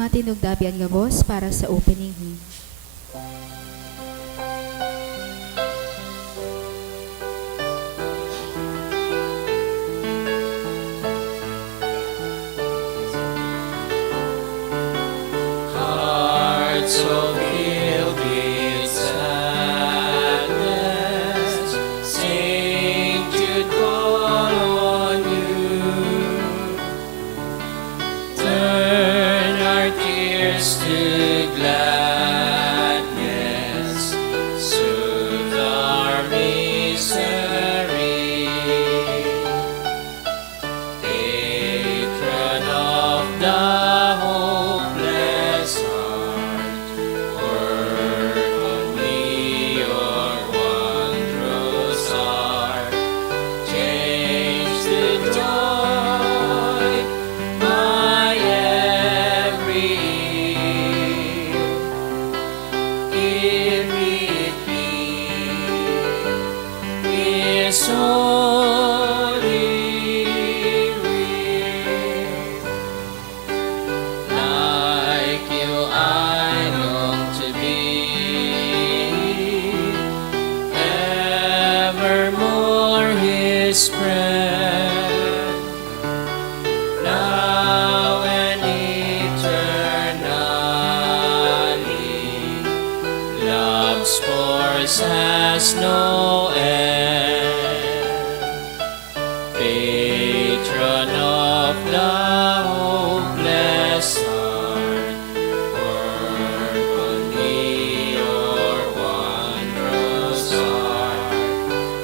Matinugdabi ang gabos para sa opening hymn. Heart so filled with sadness, sing to call on you. Turn our tears to gladness, soothe our misery. Patron of the hopeless heart, work on me your wondrous art. Change the joy, my every ill, if it be His holy will. Like you I long to be, evermore His friend, now and eternally. Love's force has no end. Patron of the hopeless heart, work on me your wondrous art.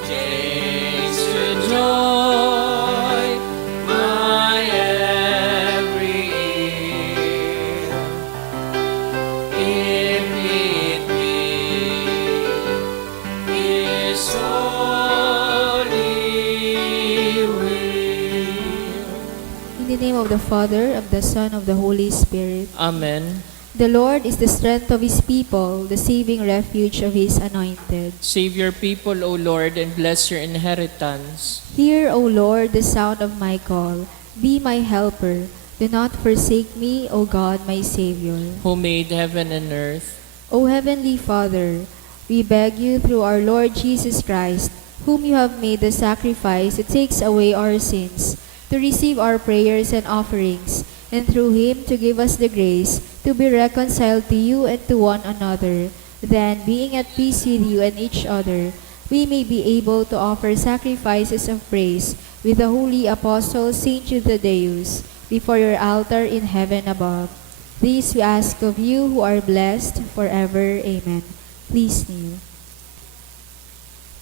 Change to joy my every ill, if it be His holy will. In the name of the Father, of the Son, of the Holy Spirit. Amen. The Lord is the strength of His people, the saving refuge of His anointed. Save your people, O Lord, and bless your inheritance. Hear, O Lord, the sound of my call. Be my helper. Do not forsake me, O God, my Savior. Who made heaven and earth. O Heavenly Father, we beg you through our Lord Jesus Christ, whom you have made the sacrifice that takes away our sins, to receive our prayers and offerings, and through Him to give us the grace to be reconciled to you and to one another. Then, being at peace with you and each other, we may be able to offer sacrifices of praise with the holy apostle Saint Judaeus before your altar in heaven above. This we ask of you who are blessed forever. Amen. Please kneel.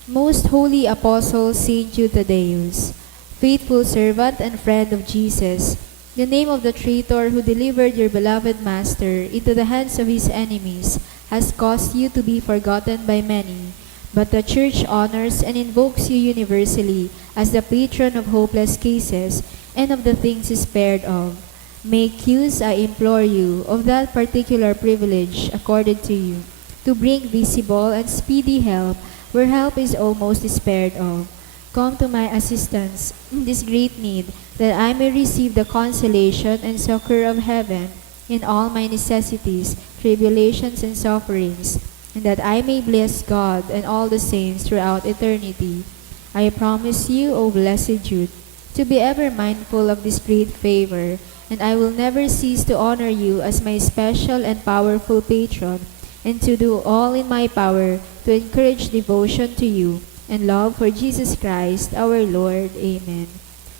Most holy apostle Saint Judaeus, faithful servant and friend of Jesus, the name of the traitor who delivered your beloved Master into the hands of his enemies has caused you to be forgotten by many, but the Church honors and invokes you universally as the patron of hopeless cases and of the things despaired of. Make use, I implore you, of that particular privilege accorded to you, to bring visible and speedy help where help is almost despaired of. Come to my assistance in this great need, that I may receive the consolation and succor of heaven in all my necessities, tribulations, and sufferings, and that I may bless God and all the saints throughout eternity. I promise you, O blessed Jude, to be ever mindful of this great favor, and I will never cease to honor you as my special and powerful patron, and to do all in my power to encourage devotion to you and love for Jesus Christ our Lord. Amen.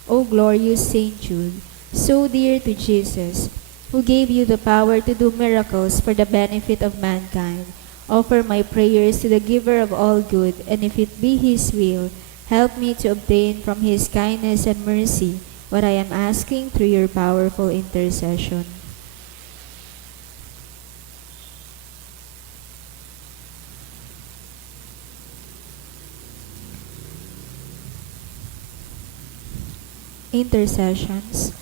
O glorious Saint Jude, so dear to Jesus, who gave you the power to do miracles for the benefit of mankind, offer my prayers to the giver of all good, and if it be His will, help me to obtain from His kindness and mercy what I am asking through your powerful intercession. Intercessions.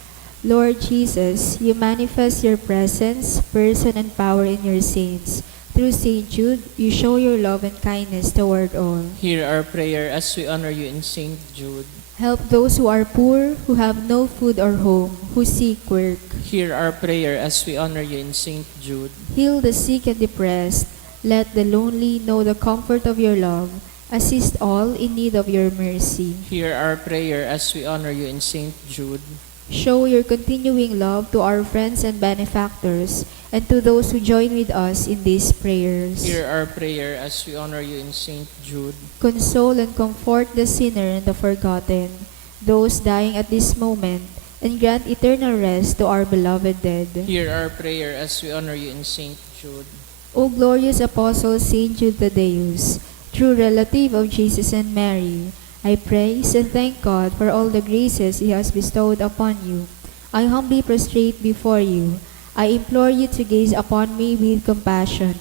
Lord Jesus, you manifest your presence, person, and power in your saints. Through Saint Jude, you show your love and kindness toward all. Hear our prayer as we honor you in Saint Jude. Help those who are poor, who have no food or home, who seek work. Hear our prayer as we honor you in Saint Jude. Heal the sick and depressed. Let the lonely know the comfort of your love. Assist all in need of your mercy. Hear our prayer as we honor you in Saint Jude. Show your continuing love to our friends and benefactors, and to those who join with us in these prayers. Hear our prayer as we honor you in Saint Jude. Console and comfort the sinner and the forgotten, those dying at this moment, and grant eternal rest to our beloved dead. Hear our prayer as we honor you in Saint Jude. O glorious Apostle Saint Jude Thaddeus, true relative of Jesus and Mary, I praise and thank God for all the graces He has bestowed upon you. I humbly prostrate before you. I implore you to gaze upon me with compassion.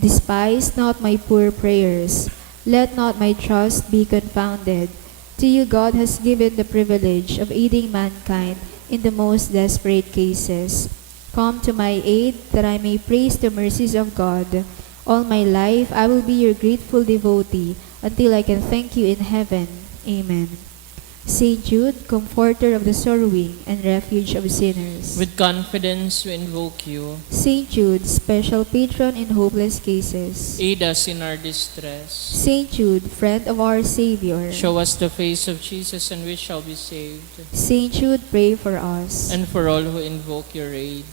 Despise not my poor prayers. Let not my trust be confounded. To you God has given the privilege of aiding mankind in the most desperate cases. Come to my aid that I may praise the mercies of God. All my life I will be your grateful devotee until I can thank you in heaven. Amen. Saint Jude, comforter of the sorrowing and refuge of sinners. With confidence we invoke you. Saint Jude, special patron in hopeless cases. Aid us in our distress. Saint Jude, friend of our Savior. Show us the face of Jesus and we shall be saved. Saint Jude, pray for us. And for all who invoke your aid.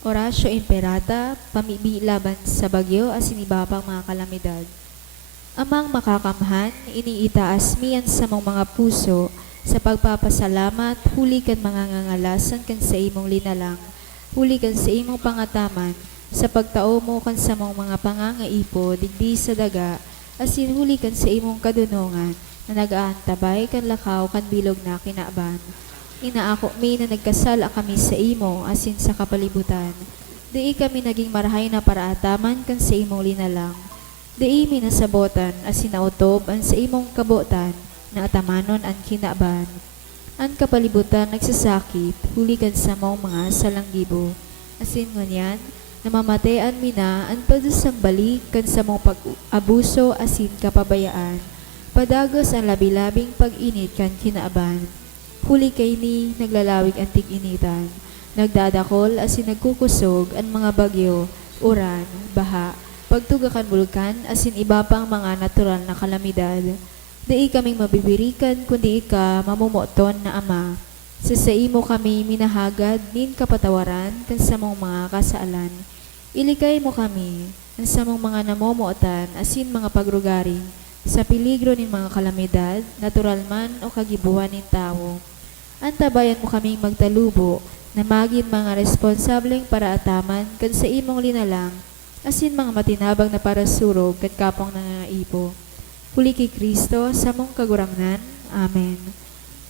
Oratio Imperata, pamibi laban sa bagyo as sinibabang mga kalamidad. Amang makakamhan, iniitaas miyan sa mga puso, sa pagpapasalamat, huli kan mga ngangalasan kan sa imong linalang, huli kan sa imong pangataman, sa pagtao mo kan sa mga pangangaipo, digdi sa daga, asin huli kan sa imong kadunungan, na nagaantabay kan lakaw kan bilog na kinaaban. Inaako mi na nagkasala kami sa imo, asin sa kapalibutan. Di kami naging marahay na paraataman kan sa imong linalang. Di mi nasabotan, asin nautob an sa imong kabotan, na atamanon ang kinaaban. Ang kapalibutan nagsasakit, hulikan sa mong mga salanggibo. Asin ngunyan, namamatean mi na ang todos ang balik kan sa mong pag-abuso asin kapabayaan. Padagos ang labi-labing pag-init kan kinaaban. Huli kay ni naglalawig ang tig-initan. Nagdadakol asin nagkukusog ang mga bagyo, uran, baha, pagtugakan bulkan asin iba pang mga natural na kalamidad. Di kaming mabibirikan kundi ika mamumuton na ama. Sa imo kami minahagad nin kapatawaran kan sa mong mga kasaalan. Ilikay mo kami ang sa mong mga namumuotan asin mga pagrugaring sa peligro nin mga kalamidad, natural man o kagibuhan nin tao. Antabayan mo kaming magtalubo na maging mga responsableng paraataman kan sa imong linalang asin mga matinabang na parasurog kat kapong nangaipo. Huli kay Kristo sa mong kagurangnan. Amen.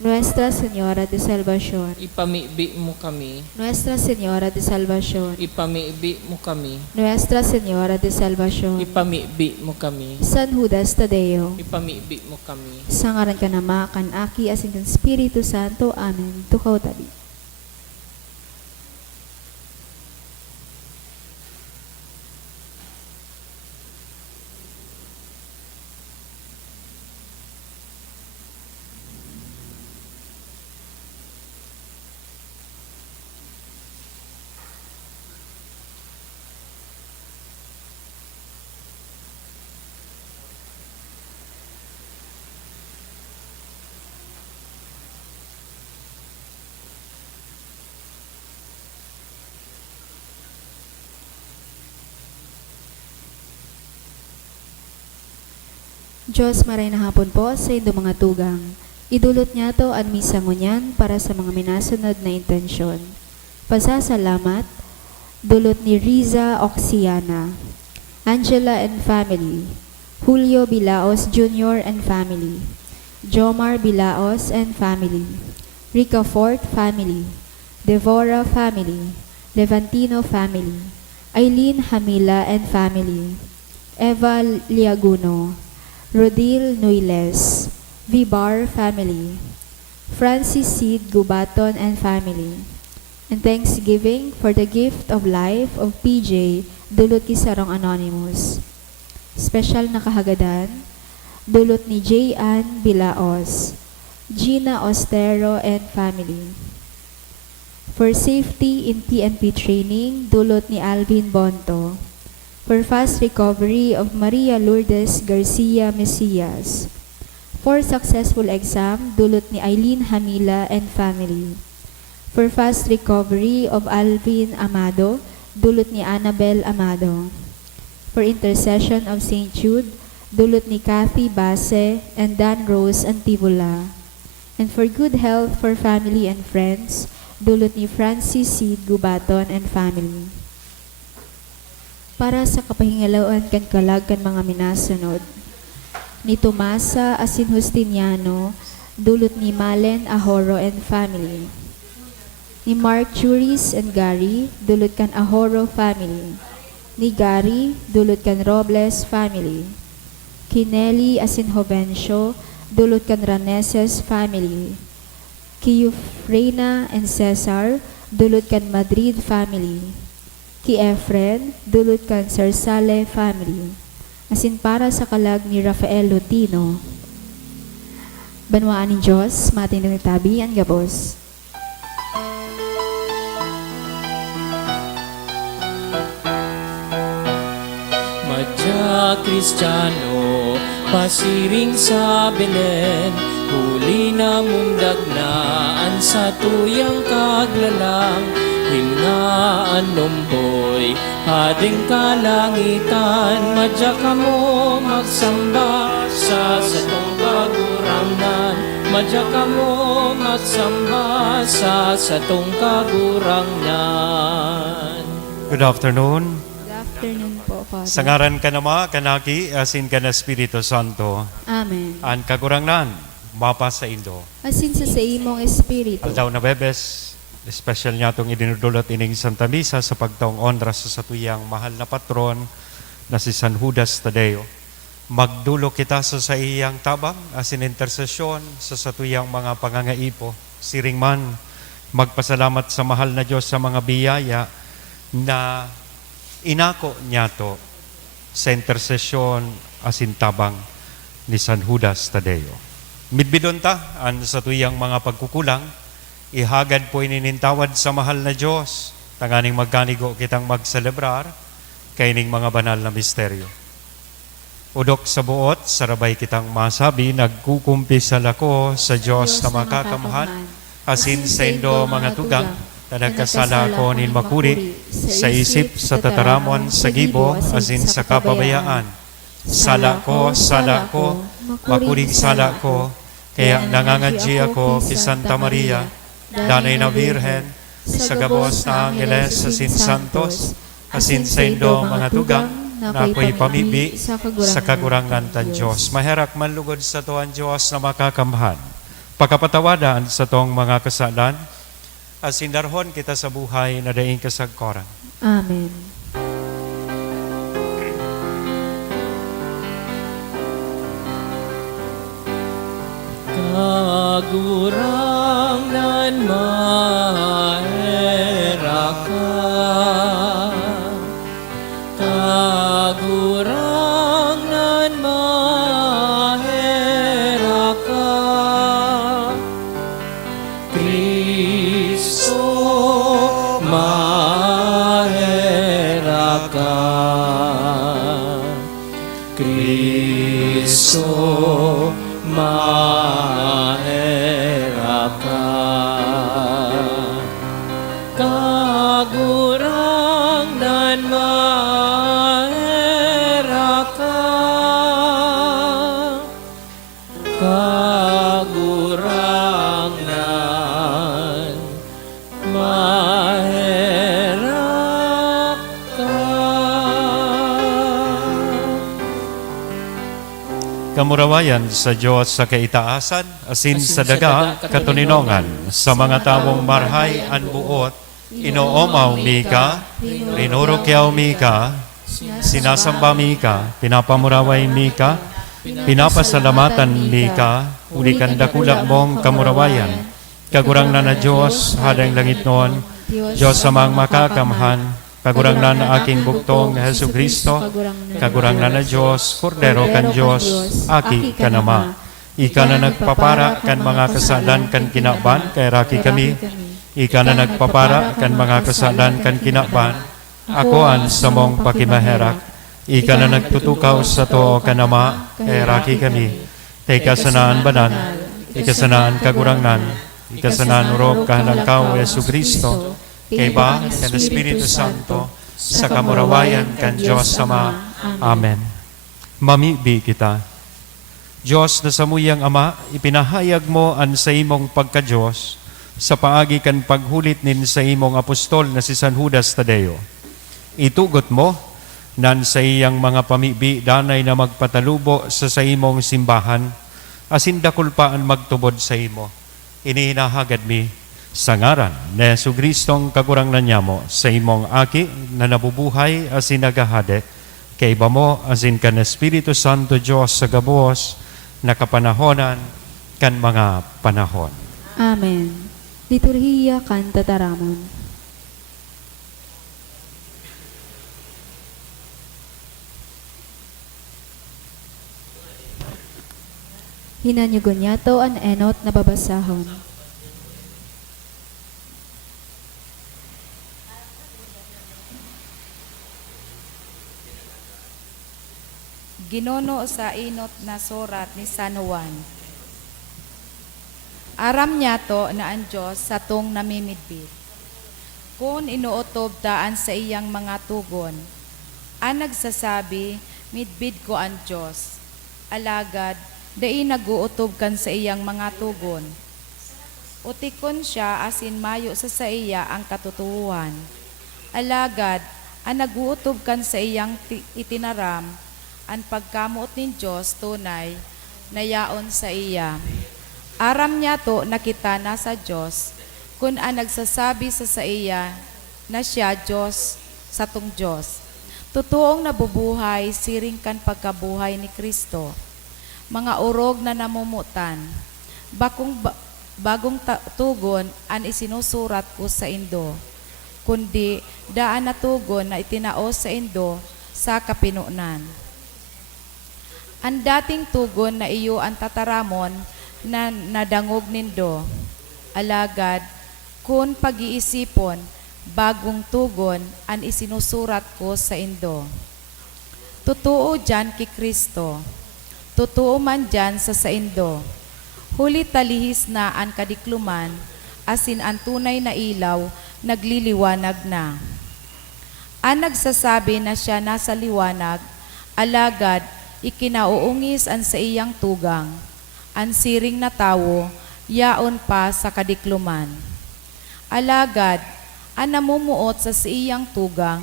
Nuestra Señora de Salvación. Ipamibi mo kami. Nuestra Señora de Salvación. Ipamibi mo kami. Nuestra Señora de Salvación. Ipamibi mo kami. San Judas Tadeo. Ipamibi mo kami. Sangaran ka nama kan Aki asin kan Espiritu Santo. Amen. Tukaw tabi. Diyos maray na hapon po sa indo mga tugang. Idulot niya to ang misa ngunyan para sa mga minasunod na intensyon. Pasasalamat, dulot ni Riza Oxiana, Angela and family, Julio Bilaos Jr. and family, Jomar Bilaos and family, Rica Fort family, Devora family, Levantino family, Eileen Hamila and family, Eva Liaguno, Rodil Nuiles, Vibar family, Francis Seed Gubaton and family, and thanksgiving for the gift of life of PJ dulot Kisarong Anonymous. Special na kahagadan, dulot ni J. Ann Bilaos, Gina Ostero and family. For safety in PNP training, dulot ni Alvin Bonto. For fast recovery of Maria Lourdes Garcia Mesias. For successful exam, dulot ni Eileen Hamila and family. For fast recovery of Alvin Amado, dulot ni Annabel Amado. For intercession of St. Jude, dulot ni Kathy Base and Dan Rose Antivola. And for good health for family and friends, dulot ni Francis Seed Gubaton and family. Para sa kapahingalawan kan kalag kan mga minasunod, ni Tomasa Asin Justiniano, dulot ni Malen Ahoro and family. Ni Mark Churis and Gary, dulot kan Ahoro family. Ni Gary, dulot kan Robles family. Kineli Asin Jovencio, dulot kan Raneses family. Ki Eufrena and Cesar, dulot kan Madrid family. Ki Efren, dulot kan Sarsale family. Asin para sa kalag ni Rafael Lutino. Banwaan ni Diyos, mating nagtabi ang gabos. Madya Kristiyano, pasiring sa Belen, huli na mundag na an sa tuyang kaglalang, hingaan nomboy, hading kalangitan, madya ka mo magsamba sa satong kagurangan, madya ka mo magsamba sa satong kagurangan. Good afternoon. Good afternoon po, Father. Sa ngaran ka nama, kanaki, asin ka na Espiritu Santo. Amen. An kagurangnan, mapa sa Indo. Asin sa imong espiritu. Aldaw na bebes, special niya itong idinudulot ining Santa Misa sa pagtaong onra sa satuyang mahal na patron na si San Judas Tadeo. Magdulo kita sa iyang tabang, asin intersesyon sa satuyang mga pangangaipo. Siring man, magpasalamat sa mahal na Diyos sa mga biyaya na inako niya to sa intersesyon asin tabang ni San Judas Tadeo. Midbidon ta, an sa tuyang mga pagkukulang, ihagad po ininintawad sa mahal na Diyos, tanganing magkanigo kitang magselebrar, kaining mga banal na misteryo. Udok sa buot, sarabay kitang masabi, nagkukumpisal ako sa Diyos na makakamhan, asin sa Indo mga tugang, na nagkasala ko nin makuri, sa isip, sa tataramon, sa gibo, asin sa kapabayaan. Sala ko, makuring sala ko, kaya nangangadji ako kay Santa Maria, Danay na Birhen, sa gabos na Angeles, asin Santos, asin sa Indo mga tugang, na ako'y pamibi sa kagurangan tan Diyos. Maherak manlugod sa tuan Diyos na makakamhan. Pagkapatawadan sa tong mga kasalan, asin darhon kita sa buhay na daing kasagkoran. Amen. Kagurang nan mahera ka, kagurang nan mahera ka, Kristo mahera ka, Kristo mahera ka, kagurang nan mahera ka, kagurang nan mahera ka. Kamurawayan sa Diyos sa kaitaasan, asin sa daga katuninongan, sa mga tawong marhay an buot, inoomaw mi ka, rinurukyaw mi ka, sinasamba mi ka, pinapamuraway mi ka, pinapasalamatan mi ka, ulikan dakula mong kamurawayan, kagurang na Diyos, hadang langit noon, Diyos samang makakamhan, kagurang na aking buktong Hesu Kristo, kagurang na Diyos, Kordero kan Diyos, aki ka nama. Ika na nagpapara kan mga kasalan kan kinaban, kay raki kami. Ika na nagpapara kan mga kasalan kan kinaban, ako an sa mong pakimaherak. Ika na nagtutukaw sa to kanama, kay raki kami. Ikasanaan banan, ikasanaan kagurangnan, ikasanaan urob kahalangkaw Yesu Kristo, kay ba kan Espiritu Santo, sa kamurawayan kan Diyos Ama. Amen. Mamibi kita. Diyos na samuyang Ama, ipinahayag mo an sa imong pagka-Diyos sa paagi kan paghulit nin sa imong apostol na si San Judas Tadeo. Itugot mo nan sa iyang mga pamibi danay na magpatalubo sa imong simbahan, asin dakul pa ang magtubod sa imo. Inihinahagad mi sa ngaran ni Yesu Kristong kagurangnan niya mo sa imong aki na nabubuhay asin nagahade, kay iba mo asin kan Espiritu Santo Diyos sa gabuos na kapanahonan kan mga panahon. Amen. Liturhiya kan tataramon. Hinanyugon yato an enot na babasahon. Ginono sa inot na surat ni San Juan. Aram niya to na ang Diyos sa tong namimidbid. Kung inuotob daan sa iyang mga tugon, ang nagsasabi, midbid ko ang Diyos. Alagad, dai naguutob kan sa iyang mga tugon. Utikon siya asin mayo sa iya ang katutuhan. Alagad, ang naguutob kan sa iyang itinaram, ang pagkamuot nin Diyos tunay na yaon sa iya. Aram niya to nakita na sa Diyos, kung ang nagsasabi sa iya na siya Diyos sa tong Diyos. Tutuong nabubuhay siring kan pagkabuhay ni Kristo. Mga urog na namumutan, bagong tugon ang isinusurat ko sa indo, kundi daan na tugon na itinaos sa indo sa kapinunan. Ang dating tugon na iyo ang tataramon na nadangog nindo. Alagad, kung pag-iisipon, bagong tugon ang isinusurat ko sa indo. Totoo dyan kay Kristo. Totoo man dyan sa indo. Huli talihis na ang kadikluman, asin ang tunay na ilaw, nagliliwanag na. Ang nagsasabi na siya nasa liwanag, alagad, ikinauungis an sa iyang tugang, an siring na tawo, yaon pa sa kadikluman. Alagad, an namumuot sa iyang tugang,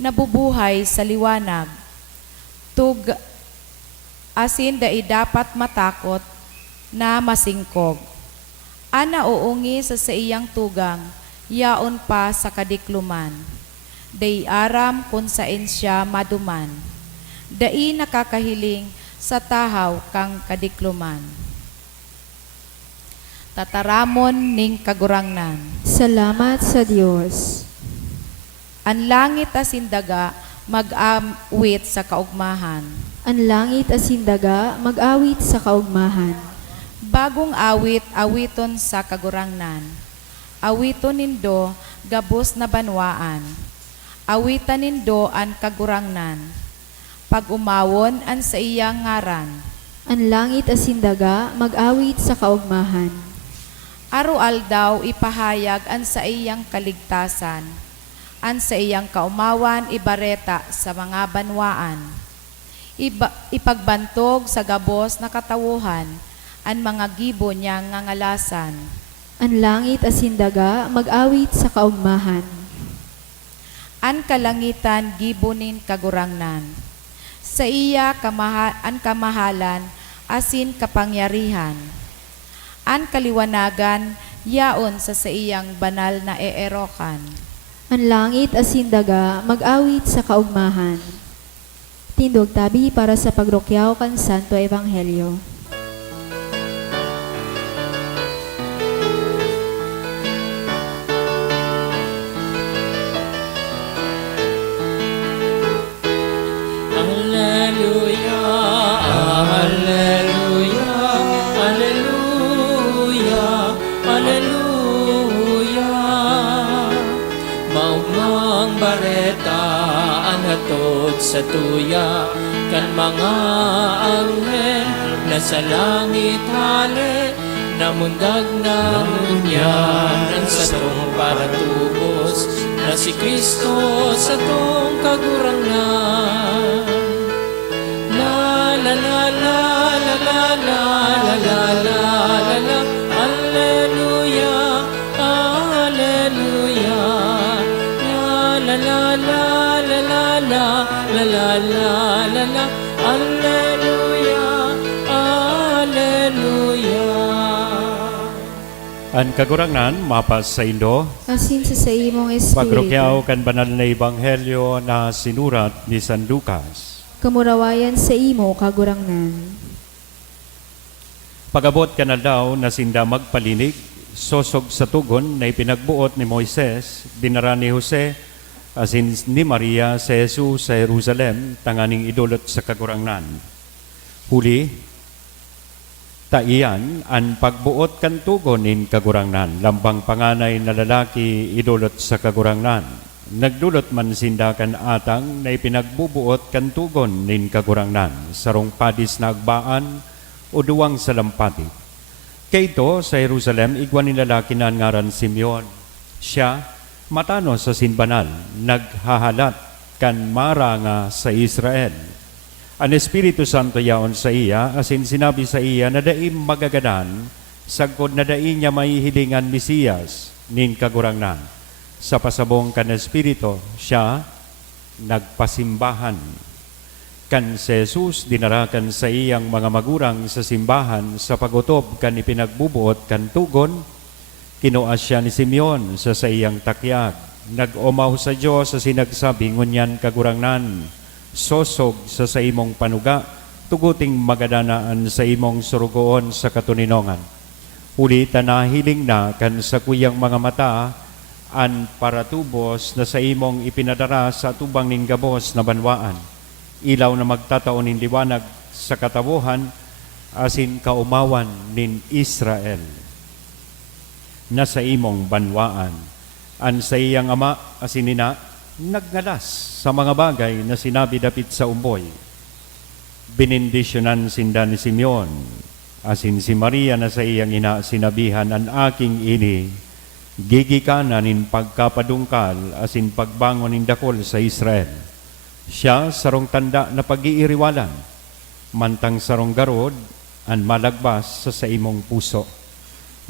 nabubuhay sa liwanag. Asin dai dapat matakot na masingkog. An nauungis sa iyang tugang, yaon pa sa kadikluman. Dai aram kung sain siya maduman. Dai nakakahiling sa tahaw kang kadikluman. Tataramon ning kagurangnan. Salamat sa Diyos. Ang langit asin daga mag-awit sa kaugmahan. Ang langit asin daga mag-awit sa kaugmahan. Bagong awit, awiton sa kagurangnan. Awiton nindo, gabos na banwaan. Awitan nindo ang kagurangnan. Pag umawon an sa iyang ngaran. Ang langit asin daga mag-awit sa kaugmahan. Arual daw ipahayag an sa iyang kaligtasan. An sa iyang kaumawan ibareta sa mga banwaan. Ipagbantog sa gabos na katawuhan an mga gibo niyang ngangalasan. Ang langit asin daga mag-awit sa kaugmahan. An kalangitan gibunin kagurangnan. Sa iya ang kamahalan asin kapangyarihan. An kaliwanagan yaon sa iyang banal na eerokan. Ang langit asin daga mag-awit sa kaugmahan. Tindog tabi para sa pagrukyaw kan Santo Ebanghelyo. Alleluia, alleluia, sa tuya, kan mga anghel na sa langit hali, namundag na ngunyan sa tong para tubos, na si Kristo sa tong kagurangan. La la la la la la la la la la la la, Alleluia, Alleluia. La la la la la la la la la la la, Alleluia, Alleluia. Ang kagurangan, mapas sa Indo, Asin sa imong espiritu. pagrukyaw kan banal na ebanghelyo na sinurat ni San Lucas. Kamurawayan sa imo kagurangnan. Pagabot ka na daw na sinda magpalinig, sosog sa tugon na ipinagbuot ni Moises, dinara ni Jose, asin ni Maria sa Jesus sa Jerusalem, tanganing idulot sa kagurangnan. Huli, taiyan, ang pagbuot kan tugon in kagurangnan, lambang panganay na lalaki idulot sa kagurangnan. Nagdulot man sinda kan atang na ipinagbubuot kan tugon nin kagurangnan, sarong padis na agbaan o duwang salampati. Kayto sa Jerusalem, igwan ni lalaki na ngaran Simeon. Siya, matano sa sinbanal, naghahalat kan maranga sa Israel. Ang Espiritu Santo yaon sa iya, asin sinabi sa iya na daim magagadan, sagkod na daim niya maihilingan Mesiyas nin kagurangnan. Sa pasabong kan Espiritu, siya nagpasimbahan. Kan si Jesus dinarakan sa iyang mga magurang sa simbahan sa pagutob kan ipinagbubuot kan tugon, kinuha siya ni Simeon sa iyang takyag. Nag-umaw sa Diyos sa sinagsabi, ngunyan kagurangnan, sosog sa imong panuga, tuguting magadanaan sa imong surugoon sa katuninongan. Uli tanahiling na kan sa kuyang mga mata, an paratubos na sa imong ipinadara sa tubang ning gabos na banwaan. Ilaw na magtataon nin liwanag sa katabuhan, asin kaumawan nin Israel na sa imong banwaan. An sa iyang ama asin nina, nagnalas sa mga bagay na sinabi dapit sa umboy. Binindisyonan sinda ni Simeon, asin si Maria na sa iyang ina sinabihan, an aking ini, gigikanan pagkapadungkal asin pagbangon nin dakol sa Israel. Siya sarong tanda na pag-iiriwalan, mantang sarong garod an malagbas sa imong puso.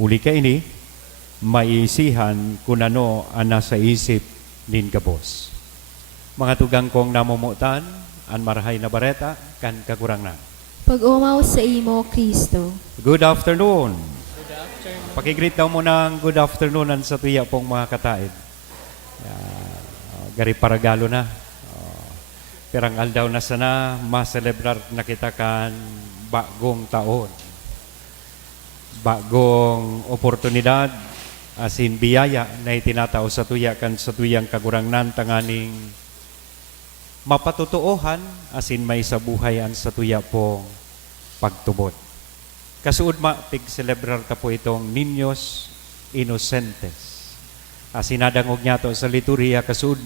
Uli ka ini, maiisihan kung ano ang nasa isip nin gabos. Mga tugang kong namumutan, an marahay na bareta, kan kagurangnan. Pag-umaw sa imo, Kristo. Good afternoon. Good afternoon. Pakigreet daw mo ng good afternoon sa tuya pong mga kataid. Gari paragalo na. Perang aldaw na sana, maselebrar na kita kan bagong taon. Bagong oportunidad, asin biyaya na itinatao sa tuya kan sa tuyang kagurangnan tanganing mapatutuohan, asin may sabuhayan sa tuya pong pagtubot. Kasuod tig-celebrar ta po itong Niños Inocentes. Sinadangog niya to sa liturhiya, kasuod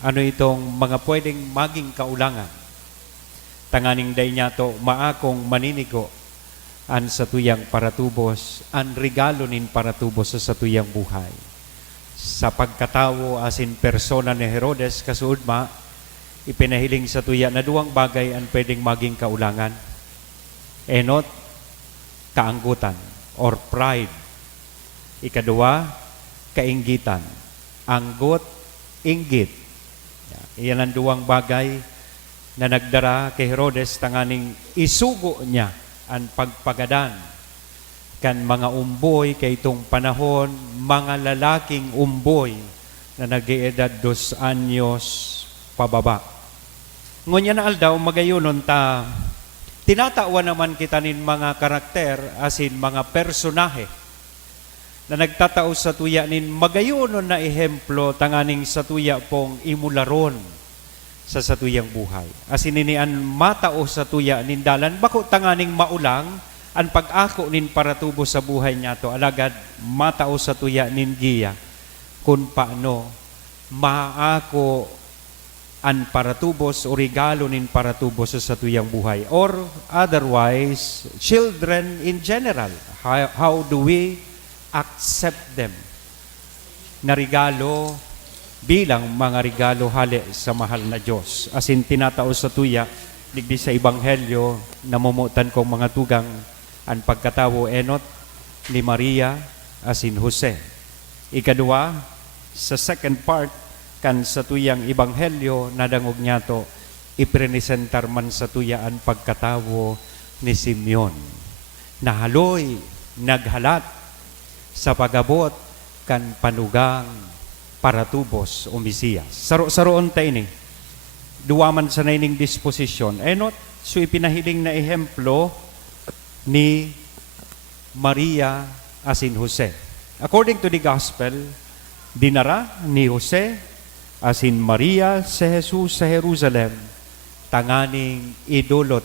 ano itong mga pwedeng maging kaulangan. Tanganing day niya to, maakong maninigo an sa tuyang paratubos, an regalo nin paratubos sa tuyang buhay. Sa pagkatawo asin persona ni Herodes, kasuod ipinahiling sa tuya na duwang bagay ang pwedeng maging kaulangan. Enot, kaanggutan or pride. Ikadua, kainggitan. Anggot, inggit. Iyan ang duwang bagay na nagdara kay Herodes tanganing isugo niya ang pagpagadan kan mga umboy kay itong panahon, mga lalaking umboy na nag-iedad 2 anyos pababa. Ngunya na aldaw, magayunon ta, tinatawa naman kita nin mga karakter asin mga personahe na nagtatao sa tuya nin magayunon na ehemplo tanganing sa tuya pong imularon sa satuyang buhay. Asin ninian matao sa tuya nin dalan, bako tanganing maulang ang pag-ako nin paratubo sa buhay niya to, alagad matao sa tuya nin giya kung paano maako an paratubos o regalo nin paratubos sa tuyang buhay. Or otherwise, children in general, how do we accept them na regalo bilang mga regalo hali sa mahal na Diyos. As in tinatao sa tuya, digdi sa Ebanghelyo, namumutan kong mga tugang ang pagkatawo enot ni Maria as in Jose. Ikadua, sa second part, kan sa tuyang Ebanghelyo, nadangog niya to, ipresentar man sa tuya ang pagkatawo ni Simeon. Nahaloy, naghalat sa pagabot kan panugang paratubos o Mesiyas. Saro-saroon tayo ni. Duwaman sa naining disposisyon. Enot, so ipinahiling na ehemplo ni Maria as in Jose. According to the gospel, dinara ni Jose as in Maria sa Jesus sa Jerusalem, tanganing idulot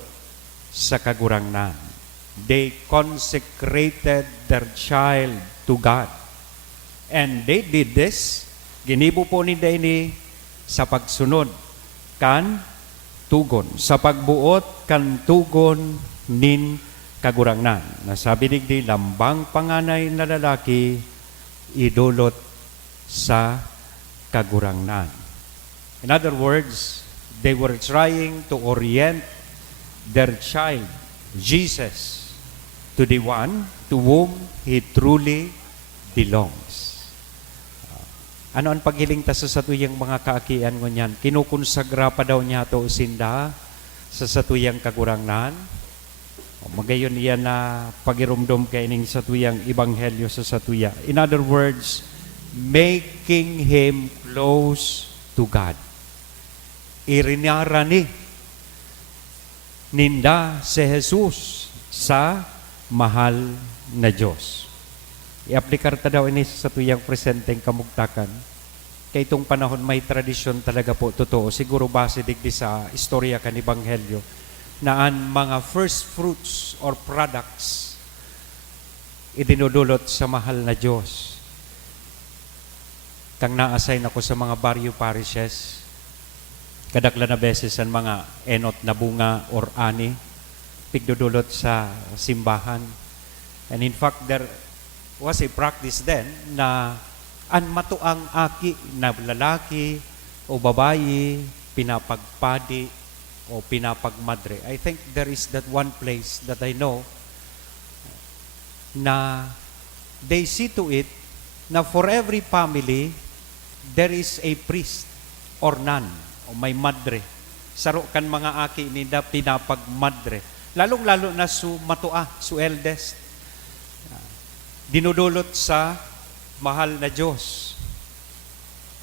sa kagurangnan. They consecrated their child to God. And they did this, ginibo po ni Dini sa pagsunod kan tugon, sa pagbuot kan tugon nin kagurangnan. Nasabi digdi, lambang panganay na lalaki, idulot sa kagurangnan. In other words, they were trying to orient their child, Jesus, to the one to whom he truly belongs. Ano ang paghiling ta sa satuyang mga kaakian ngunyan? Kinukonsagra pa daw niya to sinda sa satuyang kagurangnan. Magayon niya na pagirumdom kaining satuyang Ebanghelyo sa satuya. In other words, making him close to God. Irinara ni ninda si Jesus sa mahal na Diyos. I-aplikar ta daw ini sa tuyang presenteng kamugtakan. Kaya itong panahon may tradisyon talaga po, totoo. Siguro base digdi sa istorya kan Ebanghelyo na ang mga first fruits or products idinudulot sa mahal na Diyos. Kang na-assign ako sa mga barrio parishes, kadakla na beses ang mga enot na bunga or ani, pigdudulot sa simbahan. And in fact, there was a practice then na ang matuang aki na lalaki o babayi, pinapagpadi o pinapagmadre. I think there is that one place that I know na they see to it na for every family, there is a priest or nun o may madre. Saro kan mga aki nila pinapagmadre. Lalong-lalo na su matua, su eldest. Dinudulot sa mahal na Diyos.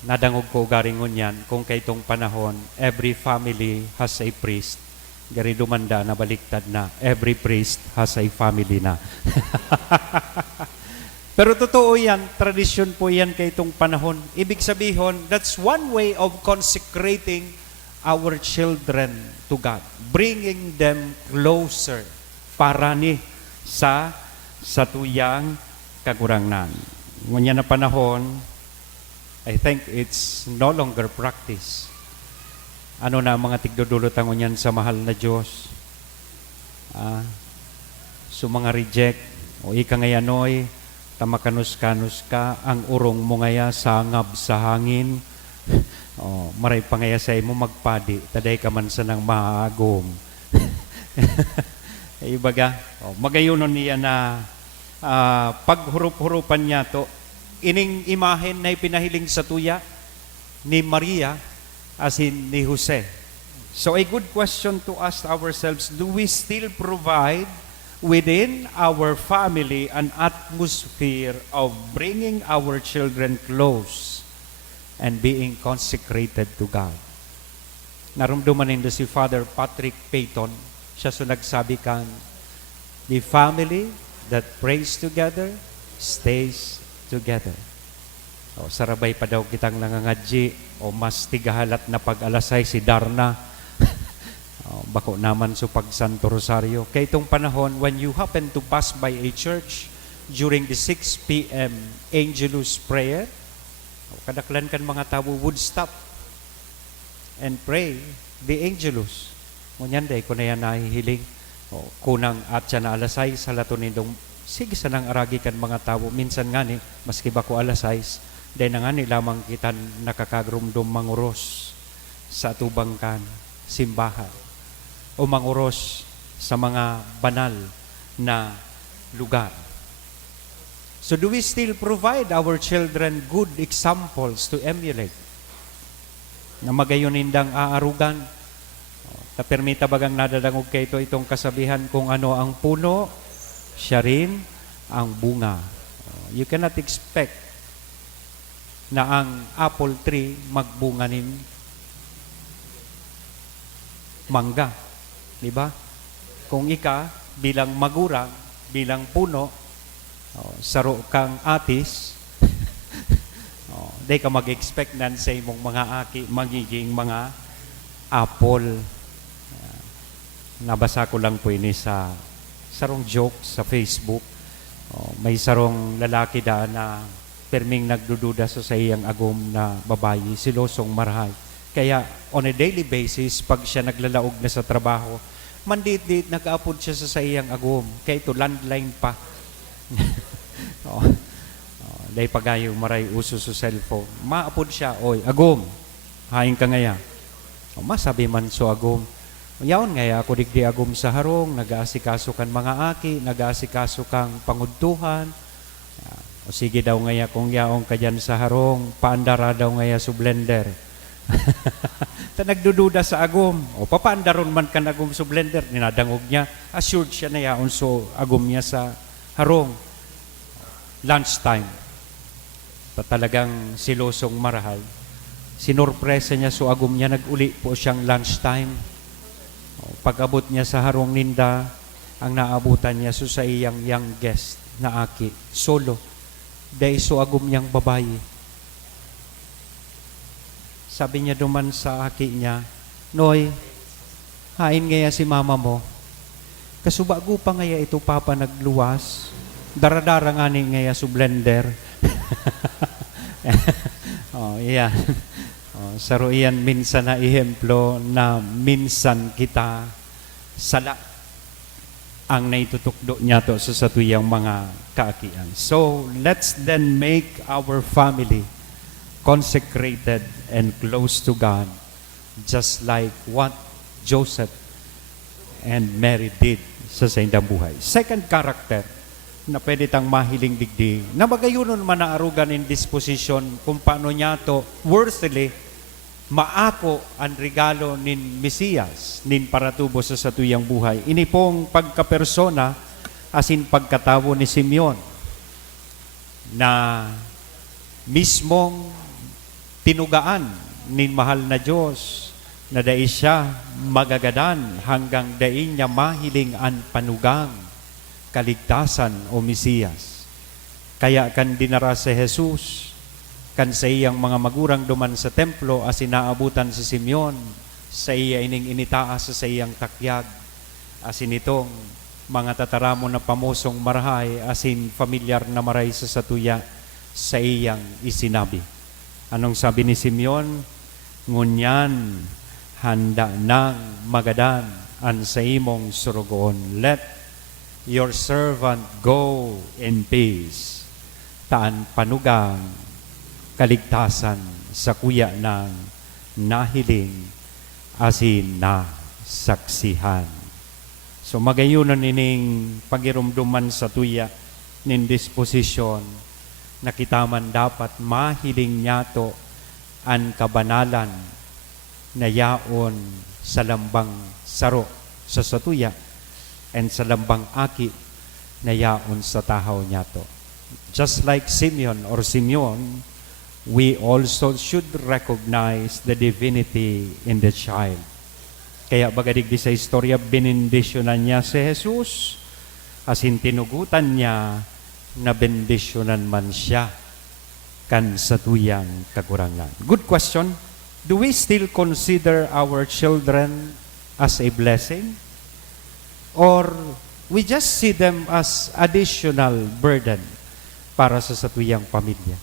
Nadangog ko garingon yan kung kaytong panahon, every family has a priest. Gari dumanda na baliktad na, every priest has a family na. Pero totoo yan, tradisyon po yan kay itong panahon. Ibig sabihin, that's one way of consecrating our children to God. Bringing them closer para ni sa tuyang kagurangnan. Ngunyan na panahon, I think it's no longer practice. Ano na mga tigdudulot ang ngunyan sa mahal na Diyos? So mga reject, o ika ngayanoy, tamakanus-kanus ka, ang urong mo ngaya sangab sa hangin. Maray pa ngaya sa mo magpadi, taday ka man sa nang maagom. Ibaga, magayunon niya na paghurup-hurupan niya to, ining imahen na ipinahiling sa tuya ni Maria as in ni Jose. So a good question to ask ourselves, do we still provide within our family an atmosphere of bringing our children close and being consecrated to God? Narumduman nito si Father Patrick Peyton. Siya so nagsabi kan, the family that prays together stays together. Sarabay pa daw kitang nangangadji o mas tigahalat na pag-alasay si Darna. Bako naman so pag Santo Rosario. Kaya itong panahon, when you happen to pass by a church during the 6 p.m. Angelus prayer, kadaklan kan mga tao would stop and pray the Angelus. Ngunyan day ko na yan nahihiling. O, kunang at siya na alasay sa latunindong sige sa nang aragi kan mga tao. Minsan nga ni, maski ba ko alasay, dahil na nga ni lamang kita nakakagrumdum manguros sa atubang kan simbahan o manguros sa mga banal na lugar. So do we still provide our children good examples to emulate? Na magayon indang aarugan. Permita bagang nadadangog kay itong kasabihan kung ano ang puno, siya rin ang bunga. You cannot expect na ang apple tree magbunga nin mangga. Di ba? Kung ika bilang magurang, bilang puno, saro kang atis, di ka mag-expect nan sa imong mga aki, magiging mga apple. Nabasa ko lang po ini sa sarong joke sa Facebook. May sarong lalaki da na perming nagdududa sa iyang agom na babayi, silosong marahay. Kaya on a daily basis, pag siya naglalaog na sa trabaho, mandit-dit nag-aapod siya sa iyang agom. Kaya ito landline pa. Dahil pagayo maray uso sa cellphone. Maapod siya, oy, agom, haing ka ngaya. Masabi man so agom. Yaon ngaya ako digdi agom sa harong, nag-aasikaso kan mga aki, nag-aasikaso kang pangudtuhan. O sige daw ngaya kung yaong ka dyan sa harong, paandara daw ngaya sa blender. Ta nagdududa sa agom. O papaandaron man kan agom sa blender, ninadangog niya. Assured siya na yaon so agom niya sa harong. Lunchtime. Talagang silosong marahay. Sinurpresa niya so agom niya, nag-uli po siyang lunchtime. Pag-abot niya sa harong ninda, ang naabutan niya so sa iyang young guest na aki, solo. Dahil so agom niyang babayi. Sabi niya duman sa aki niya, Noy, hain ngaya si mama mo. Kasubago pa ngaya ito papa nagluwas. Daradara nga ni ngaya sa blender. Yeah. Saro iyan minsan na ihemplo na minsan kita sala ang naitutukdo niya to sa satuyang mga kaakian. So, let's then make our family consecrated and close to God, just like what Joseph and Mary did sa saindang buhay. Second character na pwede tang mahiling digdi, na magayunon man naarugan in disposition kung paano niya to worthily maako ang regalo nin Mesiyas, nin paratubo sa satuyang buhay. Ini pong pagkapersona asin pagkatawo ni Simeon na mismong tinugaan nin mahal na Diyos na dai siya magagadan hanggang dai niya mahiling an panugang kaligtasan o Mesiyas. Kaya kan dinara si Jesus kan sa iyang mga magurang duman sa templo as inaabutan si Simeon sa iya ining initaas sa iyang takyag asin itong mga tataramon na pamusong marahay asin familiar na maray sa satuya sa iyang isinabi. Anong sabi ni Simeon? Ngunyan handa nang magadan an sa imong surugon. Let your servant go in peace. Taan panugang kaligtasan sa kuya ng nahiling asin na saksihan. So magayunan ining pagirumduman sa tuya nin disposisyon na kitaman dapat mahiling niyato an kabanalan na yaon sa lambang saro sa satuya and sa lambang aki na yaon sa tahaw niyato. Just like Simeon or Simeon, we also should recognize the divinity in the child. Kaya bagadigdi sa istorya, benindisyonan niya si Jesus, asin tinugutan niya na bendisyonan man siya kan sa tuyang kakurangan. Good question. Do we still consider our children as a blessing? Or we just see them as additional burden para sa satuyang pamilya?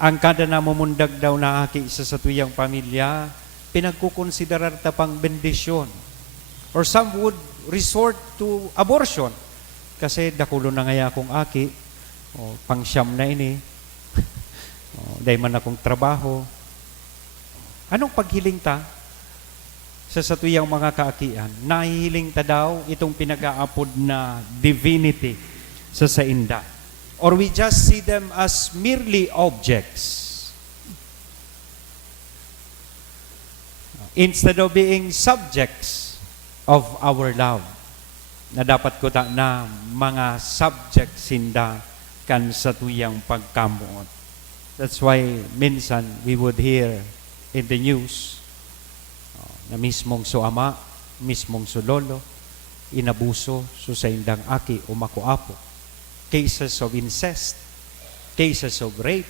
Ang kada na mumundag daw na aki sa satuyang pamilya, pinagkukonsiderar ta pang bendisyon. Or some would resort to abortion. Kasi dakulo na ngaya akong aki, o pangsyam na ini, o, dahil man akong trabaho. Anong paghiling ta sa satuyang mga kaakian? Nahihiling ta daw itong pinag-aapod na divinity sa sainda. Or we just see them as merely objects. Instead of being subjects of our love, na dapat ko ta na mga subject sinda kan sa tuyang pagkamuot. That's why minsan we would hear in the news na mismong so ama, mismong so lolo, inabuso so sa indang aki o makuapo. Cases of incest, cases of rape.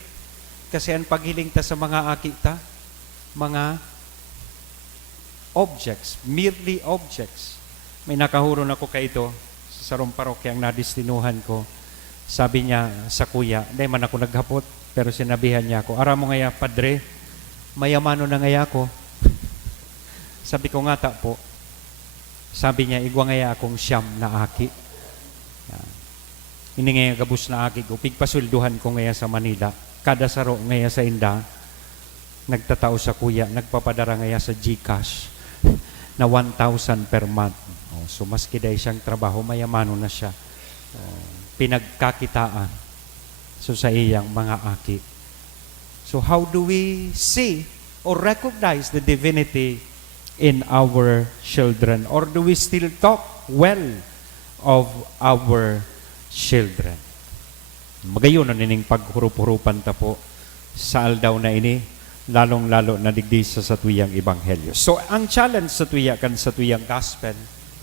Kasi ang paghiling ta sa mga aki ta, mga objects, merely objects. May nakahuron ako kay ito sa sarong parokyang nadistinuhan ko. Sabi niya sa kuya, hindi man ako naghapot, pero sinabihan niya ako, ara mo ngaya, padre, mayamano na ngaya ako. Sabi ko nga ta po, sabi niya, igwa ngaya akong siyam na aki. Ini ngaya gabus na aki ko, pigpasulduhan ko ngaya sa Manila. Kada saro ngaya sa inda, nagtatao sa kuya, nagpapadara ngaya sa GCash na 1,000 per month. So maski dahil siyang trabaho, mayamano na siya. Pinagkakitaan so sa iyang mga aki. So how do we see or recognize the divinity in our children? Or do we still talk well of our children? Magayon na nining paghurup-hurupan ta po sa aldaw na ini, lalong-lalo na digdi sa tuyang ebanghelyo. So ang challenge sa tuya kan sa tuyang gospel,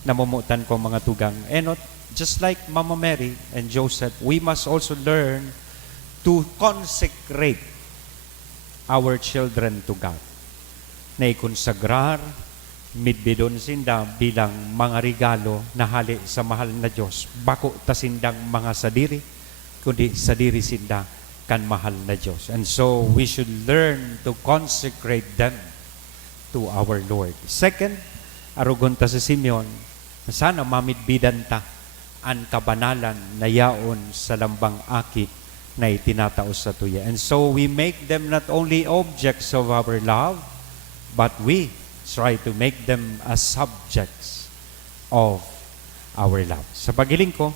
namumutan ko mga tugang enot, just like Mama Mary and Joseph, we must also learn to consecrate our children to God. Na ikonsagrar, midbidon sinda bilang mga regalo na hali sa mahal na Diyos. Bako ta sindang mga sadiri, kundi sadiri sinda kan mahal na Diyos. And so we should learn to consecrate them to our Lord. Second, arugon ta sa Simeon, sana mamidbidan ta ang kabanalan na yaon sa lambang aki na itinatao sa tuya. And so we make them not only objects of our love, but we try to make them as subjects of our love. Sa pagiling ko,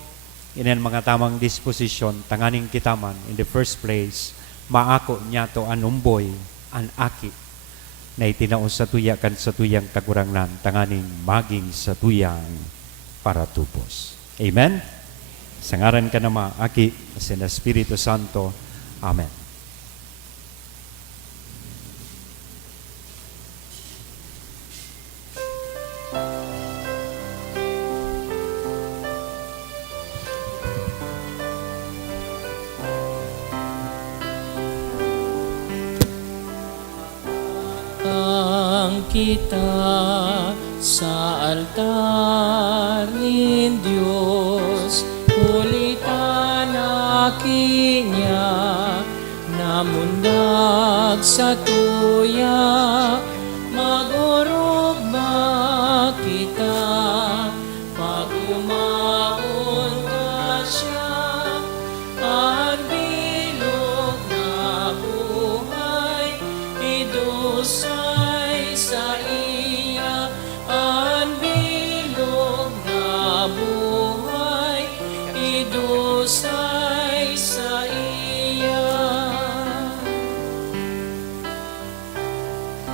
inan mga tamang disposisyon, tanganing kitaman, in the first place, maako niya to anumboy, an aki, na itinao sa tuya kan sa tuyang kagurangnan, tanganing maging sa tuyang para tupos. Amen? Sa ngaran ka na maaki, sa Espiritu Santo. Amen. Kita sa altar ni Diyos, kulitan akinya, namundag sa tuya, magurog ba kita, pagumaon ka siya, at bilog na buhay, idusay sa iya, ang bilog na buhay, idusay sa iya.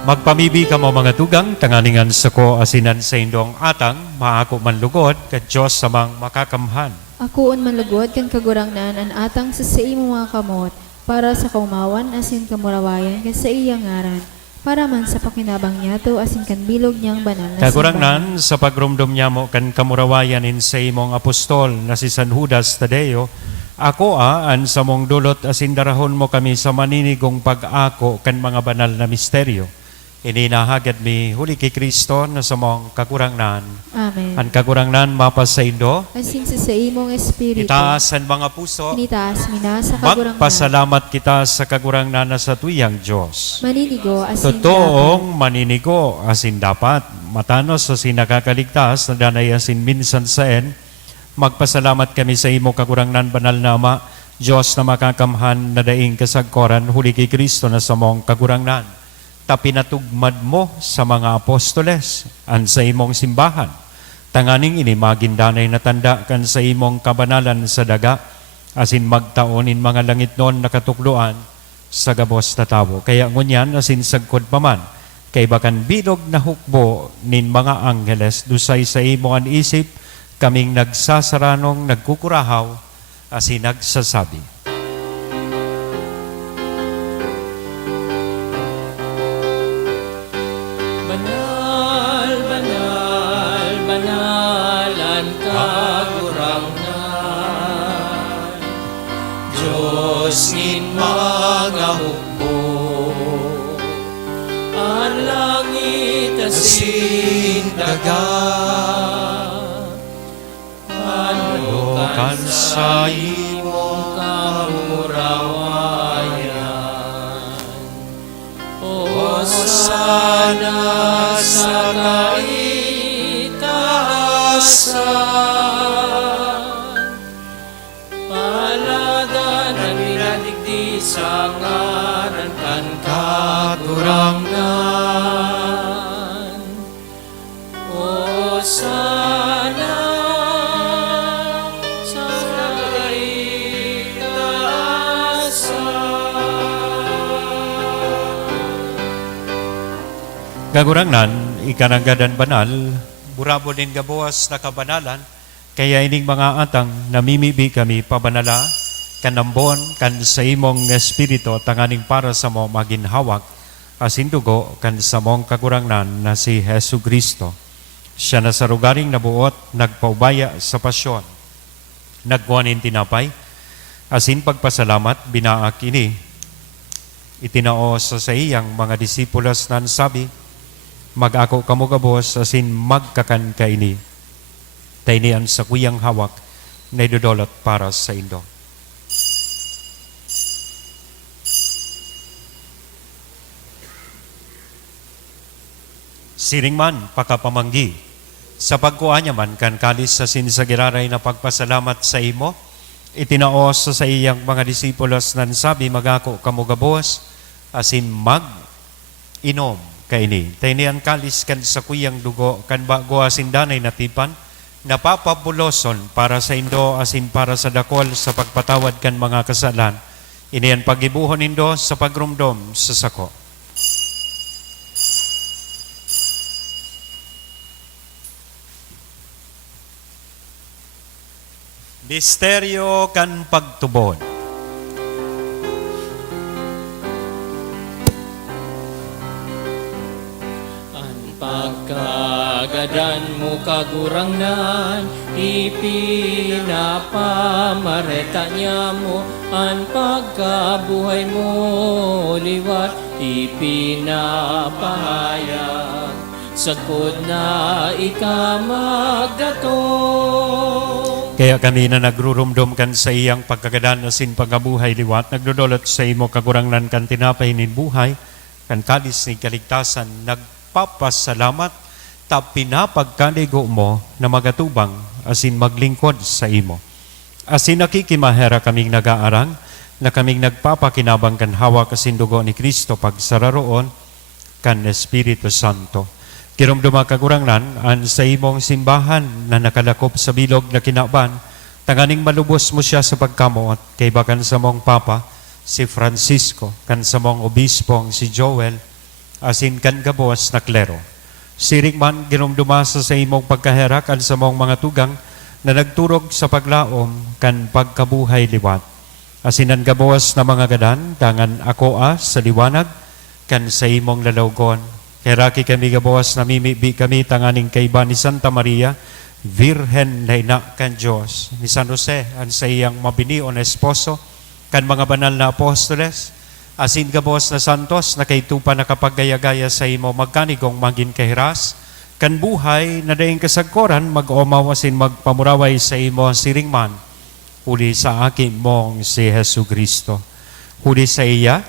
Magpamibi ka mo mga tugang, tanganingan sa ko asinan sa indong atang, maako manlugod, kat Diyos samang makakamhan. Akuon manlugod kan kagurangnan an atang sa imo mga kamot, para sa kaumawan asin kamurawayan kan sa iyang ngaran, para man sa pakinabang niya to asin kan bilog niyang banal na Kagurangnan sa pagrumdum niya mo kan kamurawayan in sa imong apostol na si San Judas Tadeo, ako an sa mong dulot asin darahon mo kami sa maninigong pag-ako kan mga banal na misteryo. Ininahagad mi huli kay Kristo na sa mong kagurangnan. Amen. Ang kagurangnan mapas sa Indo. Asin sa imong espiritu. Itaas ang mga puso. Initaas mina sa kagurangnan. Magpasalamat kita sa kagurangnan na sa tuyang Diyos. Maninigo asin Totoong maninigo asin dapat. Matanos sa sinakakaligtas na danay asin minsan saen. Magpasalamat kami sa imo kagurangnan banal na Ama, Diyos na makakamhan na daing kasagkoran huli kay Kristo na sa mong kagurangnan. Pinatugmad mo sa mga apostoles an sa imong simbahan. Tanganing ini magindanay na tanda kan sa imong kabanalan sa daga, asin magtaonin mga langit noon nakatukluan sa gabos na tao. Kaya ngunyan asin sagkod paman, kay bakan bilog na hukbo nin mga angheles, dusay sa imong isip, kaming nagsasaranong nagkukurahaw, asin nagsasabi. Banal, banal, banalan kagurangnan. Diyos nin mga hukbo, ang langit asin daga. Panukan sa imong kamurawayan. O sana sa kaitaasan, palada na minadigdi sa ngaran kan kagurangnan. O sana sa kaitaasan. Gagurangnan, ikananggadan banal, burabo din gabuas na kabanalan, kaya ining mga atang namimibi kami pabanala, kanambon, kan sa imong espiritu, tanganing para sa mo maginhawak, asin dugo, kan sa mong kagurangnan na si Hesu Kristo. Siya na sa rugaring nabuot, nagpaubaya sa pasyon, nagkuhanin tinapay, asin pagpasalamat, binaak ini, itinao sa iyang mga disipulos nan sabi, mag-ako kamo gabos asin magkakan kaini. Tainian sa kuyang hawak na idudolot para sa Indo. Siring man pakapamanggi sa pagkuanya man kan kalis sa sinisagiraray na pagpasalamat sa imo, itinaos sa iyang mga disipulos nan sabi, mag-ako kamo gabos asin mag-inom kaini. Tainian kalis kan sa kuyang dugo kan bago asin danay natipan, napapabuloson para sa Indo asin para sa dakol sa pagpatawad kan mga kasalan. Iniyan pagibuhon Indo sa pagrumdom sa sako. Misteryo kan pagtubon. Pagkagadan mo kagurangnan, ipinapamareta niya mo, ang pagkabuhay mo liwat, ipinapahayag, sakod na ikamagdato. Kaya kami na nagrurumdum kan sa iyang pagkagadan asin pagkabuhay liwat, nagdudulot sa imo kagurangnan kan tinapay nin buhay, kan kalis ni kaligtasan, nagpapasalamat, ta pinapagkaligo mo na magatubang asin maglingkod sa imo. Asin nakikimahera kaming nagaarang, na kaming nagpapakinabang kan hawak asin dugo ni Kristo pagsararoon kan Espiritu Santo. Kirumduma kagurangnan an sa imong simbahan na nakalakop sa bilog na kinaban, tanganing malubos mo siya sa pagkamuot, kay bakan sa mong Papa, si Francisco, kan sa mong obispong si Joel, asin kan gabuas na klero. Siring man ginumdumasa sa imong pagkaherak an sa mong mga tugang na nagturog sa paglaom kan pagkabuhay liwat. Asinan gabuas na mga gadan, tangan ako sa liwanag, kan sa imong lalawgon. Keraki kami gabuas na mimibi kami tanganing kaiba ni Santa Maria, Virhen na ina kan Diyos, ni San Jose, an sa iyang mabinion esposo, kan mga banal na apostoles, Asin gabos na santos na kay tupa nakapagayagaya sa imo magkanigong magin kahiras, kan buhay na daing kasagkoran mag-omaw asin magpamuraway sa imo siringman, huli sa akin mong si Hesu Kristo. Huli sa iya,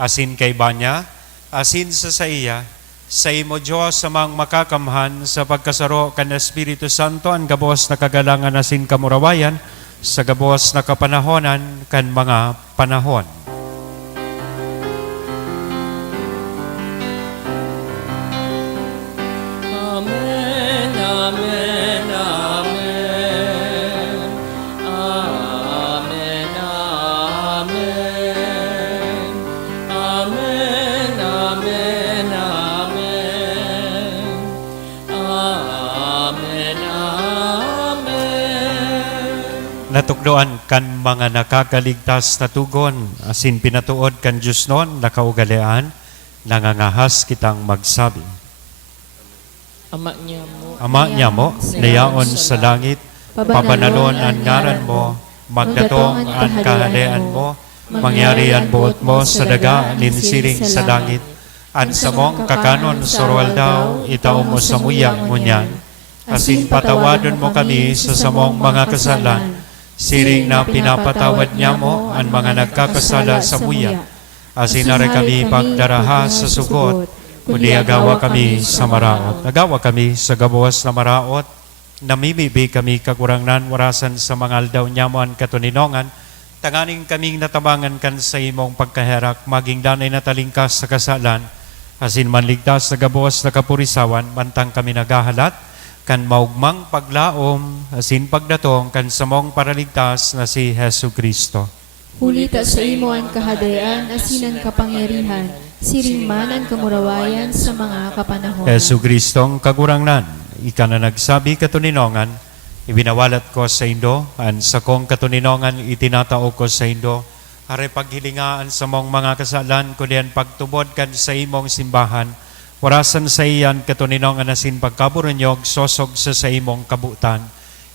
asin kay banya, asin sa iya, sa imo Diyos samang makakamhan sa pagkasaro kan Espiritu Santo ang gabos na kagalangan asin kamurawayan sa gabos na kapanahonan kan mga panahon. Amen, amen, amen. Amen, amen. Amen, amen, amen. Amen, amen. Natukdoan kan mga nakakaligtas na tugon, asin pinatuod kan Diyos noon, nakaugalian, nangangahas kitang magsabi. Ama niya mo, Ama niya mo, nayaon sa langit, pabanalon ang ngaran mo, magdatong ang kaharian mo, mangyari ang buot mo sa daga, linsiring sa langit, ang samong kakanon surwal daw, itaw mo sa muyang ngunyan, asin patawadon mo kami sa samong mga kasalan, siring na pinapatawad niya mo ang mga nagkakasala sa muyang, asin nare kami pagdaraha sa sugot, kundi agawa kami sa maraot. Agawa kami sa gabuas na maraot, namimibi kami kakurangnan, warasan sa mga aldaw nyaman katuninongan, tanganing kaming natabangan kan sa imong pagkaherak, maging danay na talingkas sa kasalan, asin manligtas sa gabuas na kapurisawan, mantang kami nagahalat, kan maugmang paglaom, asin pagdatong kan samong paraligtas na si Hesu Kristo. Hulita sa imo ang kahadayan, asinan kapangyarihan, siringman ang kamurawayan sa mga kapanahon. Hesu Kristong kagurangnan, ika na nagsabi katuninongan, ibinawalat ko sa Indo, an sa kong katuninongan itinatao ko sa Indo, are paghilingaan sa mong mga kasalan, kundi pagtubod kan sa imong simbahan, warasan sa iyan katuninongan asin pagkaburunyog, sosog sa imong kabutan,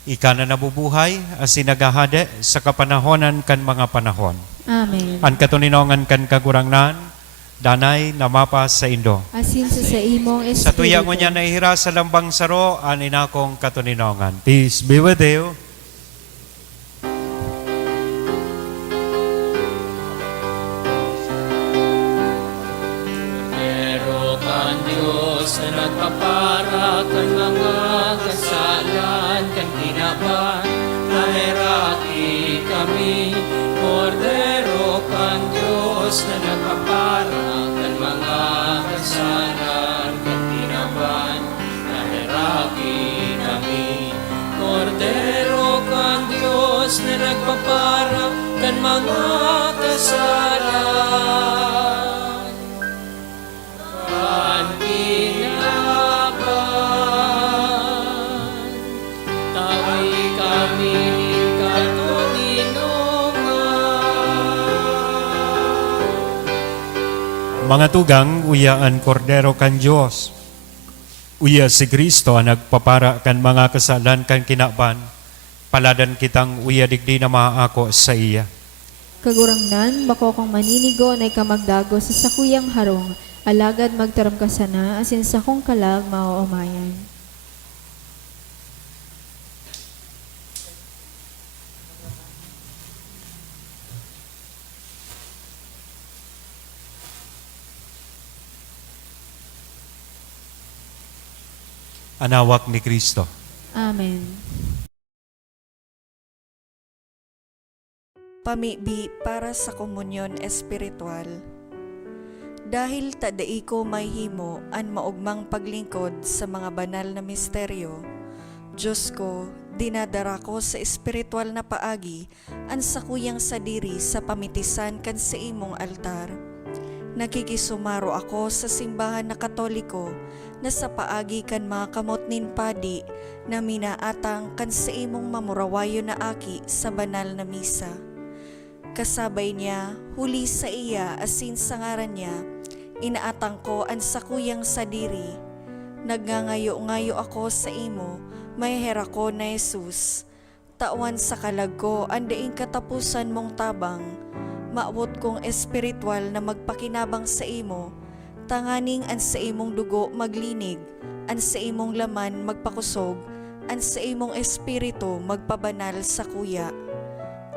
ika na nabubuhay, asin nagahade sa kapanahonan kan mga panahon. Amen. An katuninongan kan kagurangnan, danay namapa sa Indo. Asin sa imong espiritu. Sa tuyang mo niya naihira sa lambang saro, anin akong katuninongan. Peace be with you. Pero kan Diyos na nagpapara kan mga kasalan kan tinaban, nahiraki kami. Cordero kan Diyos na nagpapara kan mga kasalan kan tinaban, nahiraki kami. Cordero kan Diyos na nagpapara kan mga kasalan kan kinaban, tawi kami katuninongan. Mga tugang, uyaan kordero kan Diyos. Uya si Kristo ang nagpapara kan mga kasalan kan kinaban. Paladan kitang uya digdi na maako sa iya. Kagurangnan, bako kong maninigo na ikamagdago sa sakuyang harong, alagad magtaram ka sana, asin sa kong kalag mauumayan. Anawak ni Kristo. Amen. Pamibi para sa komunyon espiritual. Dahil tadai ko may himo an maugmang paglingkod sa mga banal na misteryo, Diyos ko, dinadara ko sa espiritual na paagi an sakuyang sadiri sa pamitisan kan sa imong altar. Nakikisumaro ako sa simbahan na Katoliko na sa paagi kan mga kamot nin padi na minaatang kan sa imong mamurawayo na aki sa banal na misa. Kasabay niya, huli sa iya asin sa ngaran niya, inaatang ko ang sakuyang sadiri. Nagngangayo-ngayo ako sa imo, may hera ko na Jesus. Tawan sa kalag ko, ang daing katapusan mong tabang. maabot kong espiritual na magpakinabang sa imo, tanganing an sa imong dugo maglinig, an sa imong laman magpakusog, an sa imong espiritu magpabanal sa kuya.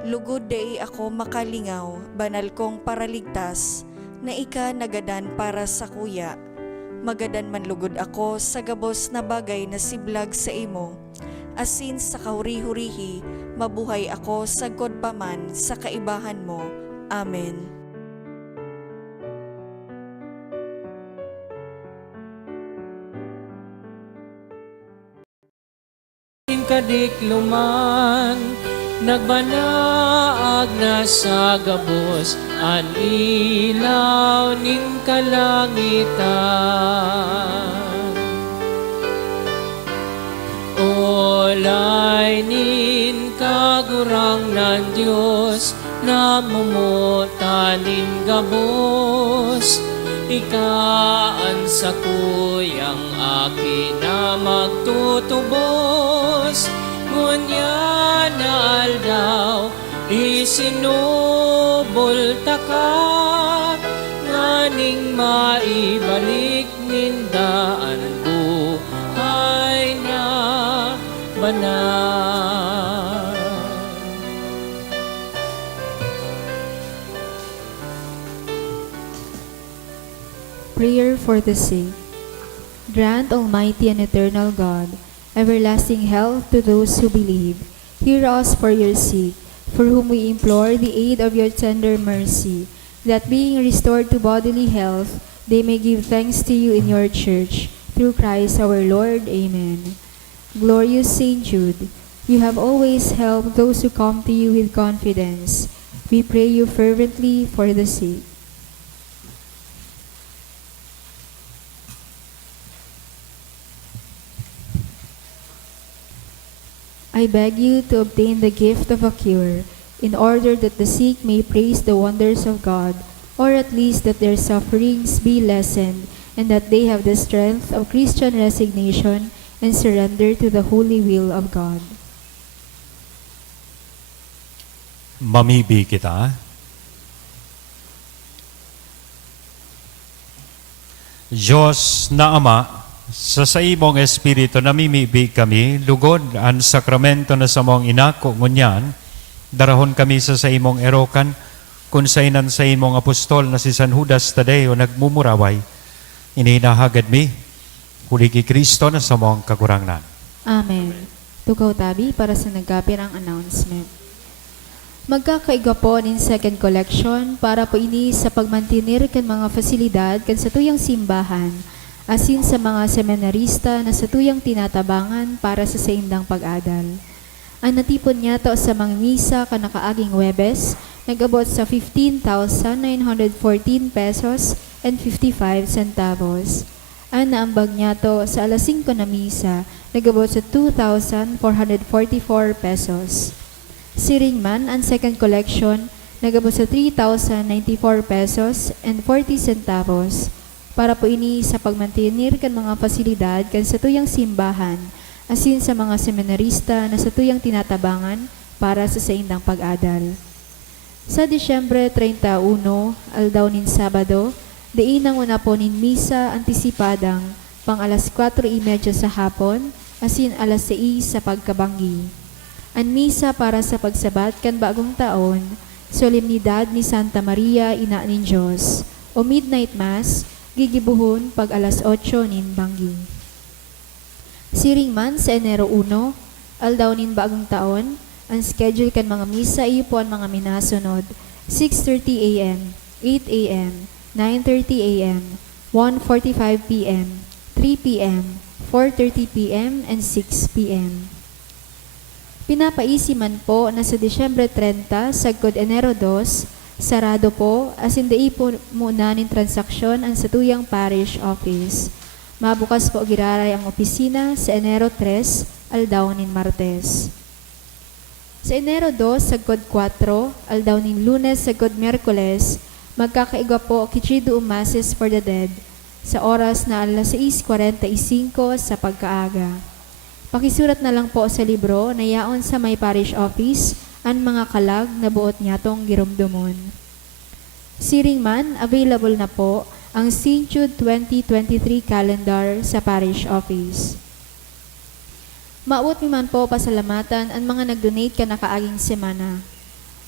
Lugod day ako makalingaw, banal kong paraligtas, na ika nagadan para sa kuya. Magadan man lugod ako sa gabos na bagay na siblag sa imo, asin sa kahuri-hurihi, mabuhay ako sagkod pa man sa kaibahan mo. Amen. Kadikluman, nagbanaag na sa gabos, an ilaw ning kalangitan. Olay nin kagurang ng Diyos, namumutanin gabos, ikaan sa kuyang akin na magtutubos. Ngunya na aldaw, isinubol taka, nganing maibalik nindaan buhay na banal. Prayer for the sick. Grant, Almighty and Eternal God, everlasting health to those who believe. Hear us for your sick, for whom we implore the aid of your tender mercy, that being restored to bodily health, they may give thanks to you in your church. Through Christ our Lord. Amen. Glorious Saint Jude, you have always helped those who come to you with confidence. We pray you fervently for the sick. I beg you to obtain the gift of a cure, in order that the sick may praise the wonders of God, or at least that their sufferings be lessened, and that they have the strength of Christian resignation and surrender to the holy will of God. Mamibi kita. Diyos na Ama, sa imong espiritu namimibig kami, lugod ang sakramento na sa mong inako ngunyan, darahon kami sa imong erokan, kung sainan sa imong apostol na si San Judas Tadeo nagmumuraway, ininahagad mi, huli ki Kristo na sa mong kagurangnan. Amen. Tugaw tabi para sa nagkapir ang announcement. Magkakaiga po nin second collection para po ini sa pagmantinir kan mga fasilidad kan sa tuyang simbahan, asin sa mga seminarista na sa tuyang tinatabangan para sa saindang pag-adal. Ang natipon niya to sa mga misa kanakaaging Webes, nag-abot sa 15,914 pesos and 55 centavos. Ang naambag niya to sa alas 5 na misa, nag-abot sa 2,444 pesos. Siring man, ang second collection, nag-abot sa 3,094 pesos and 40 centavos. Para po ini sa pagmantinir kan mga fasilidad kan sa tuyang simbahan, asin sa mga seminarista na sa tuyang tinatabangan para sa saindang pag-adal. Sa Disyembre 31, aldaw nin Sabado, diinang una po nin misa antisipadang pang alas 4:30 sa hapon, asin alas 6 sa pagkabanggi. Ang misa para sa pagsabat kan bagong taon, solemnidad ni Santa Maria, Ina nin Diyos, o Midnight Mass, gigibuhon pag alas 8 nin banggi. Siring man sa Enero 1, aldaw nin bagong taon, ang schedule kan mga misa iyo po ang mga minasunod: 6:30 a.m., 8 a.m., 9:30 a.m., 1:45 p.m., 3 p.m., 4:30 p.m., and 6 p.m. Pinapaisiman po na sa Disyembre 30, sagkod Enero 2, sarado po, as in po muna nin transaksyon ang satuyang parish office. Mabukas po giraray ang opisina sa Enero 3, aldaw nin Martes. Sa Enero 2, sagkod 4, aldaw nin Lunes, sagkod Miyerkules, magkakaiga po Kichidu Masses for the Dead sa oras na alas 6:45 sa pagkaaga. Pakisurat na lang po sa libro na yaon sa may parish office ang mga kalag na buot niya tong girumdumon. Siringman, available na po ang St. Jude 2023 calendar sa parish office. Maut mi man po pasalamatan ang mga nag-donate ka na kaaging semana.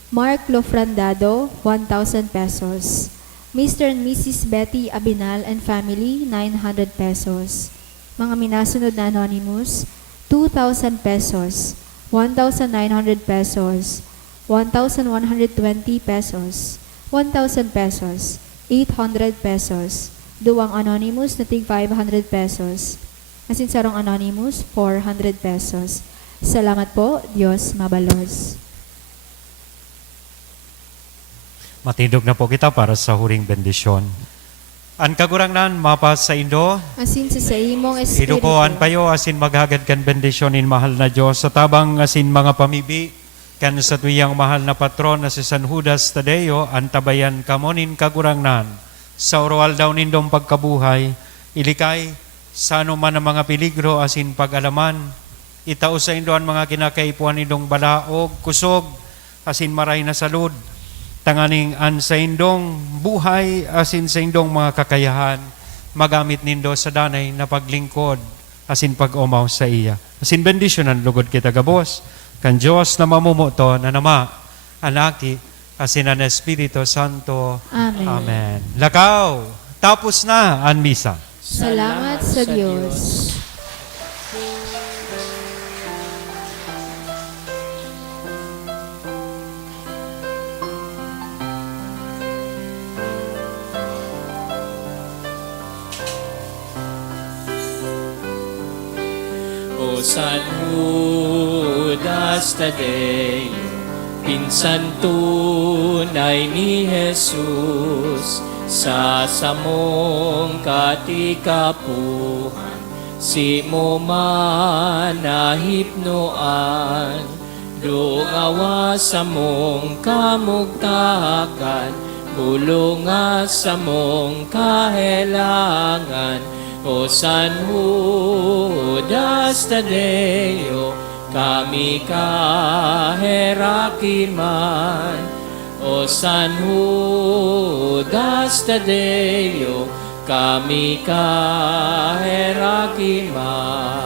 Mark Lofrandado, 1,000 pesos. Mr. and Mrs. Betty Abinal and family, 900 pesos. Mga minasunod na anonymous, 2,000 pesos, 1,900 pesos, 1,120 pesos, 1,000 pesos, 800 pesos. Duwang anonymous na tig 500 pesos. Asin sarong anonymous, 400 pesos. Salamat po, Diyos mabalos. Matindog na po kita para sa huring bendisyon. An kagurangnan, mapas sa Indo, Asin sa imong espiritu. idukoan payo, asin maghagad kan bendisyonin mahal na Diyos, sa tabang asin mga pamibi, kan sa tuyang mahal na patron na si San Judas Tadeo, antabayan kamonin kagurangnan, sa oral daw nindong pagkabuhay, ilikay, sa anuman ang mga peligro, asin pag-alaman, itao sa Indo ang mga kinakaipuan nindong balaog, kusog, asin maray na salud, tanganing an sa indong buhay asin sa indong mga kakayahan magamit nindo sa danay na paglingkod asin pag-umaw sa iya. Asin bendisyonan lugod kita gabos kan Dios na mamumuto na nama anaki asin ang Espiritu Santo. Amen. Amen. Lakaw, tapos na ang misa. Salamat sa Diyos. O San Judas Tadeo, pinsan tunay ni Jesus, sa samong katikapuhan, si mo man nahipnoan, dungawa sa mong kamugtakan, bulunga sa mong kahelangan. O San Judas Tadeo, kami kaherakin man. O San Judas Tadeo, kami kaherakin man.